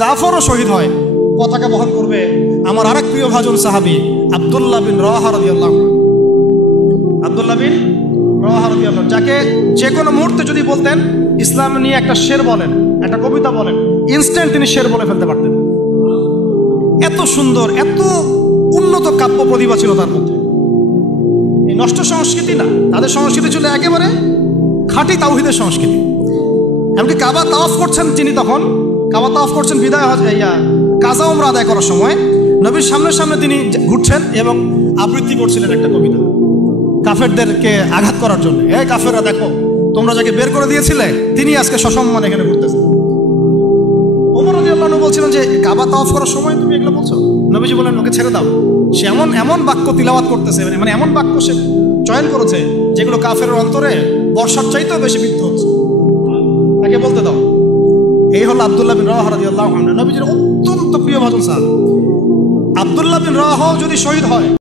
জাফরও শহীদ হয়, পতাকা বহন করবে আমার আরেক প্রিয় ভাজন সাহাবী আব্দুল্লাহ বিন রাওয়াহা রাদিয়াল্লাহু আনহু। আব্দুল্লাহ বিন রাওয়াহা রাদিয়াল্লাহু, যাকে যে কোনো মুহূর্তে যদি বলতেন ইসলাম নিয়ে একটা শের বলেন, একটা কবিতা বলেন, ইনস্ট্যান্ট তিনি শের বলে ফেলতে পারতেন। এত সুন্দর, এত উন্নত কাব্য প্রতিভা ছিল তার মধ্যে। এই নষ্ট সংস্কৃতি না, তাদের সংস্কৃতি ছিল একেবারে খাঁটি তাওহীদের সংস্কৃতি। এমনকি কাবা তাওয়াফ করছেন তিনি, তখন কাবা তাওয়াফ করছেন বিদায় কাজা উমরা আদায় করার সময় নবীর সামনে সামনে তিনি ঘুরছেন এবং আবৃত্তি করছিলেন একটা কবিতা কাফেরদেরকে আঘাত করার জন্য। এই কাফেররা দেখো, তোমরা যাকে বের করে দিয়েছিলে তিনি আজকে সসম্মানে এখানে ঘুরতেছেন। ওমর রাদিয়াল্লাহু আনহু বলছিলেন যে কাবা তাওয়াফ করার সময় তুমি এগুলো বলছো? নবীজি বলেন ওকে ছেড়ে দাও, সে এমন এমন বাক্য তিলাওয়াত করতেছে, মানে এমন বাক্য সে চয়ন করেছে যেগুলো কাফেরের অন্তরে বর্ষার চাইতেও বেশি বিদ্ধ হচ্ছে, তাকে বলতে দাও। এই হলো আব্দুল্লাহ বিন রাওয়াহা রাদিয়াল্লাহু আনহু, নবীজির অত্যন্ত প্রিয় ভাজন সাহাবী। আব্দুল্লাহ বিন রাওয়াহা যদি শহীদ হয়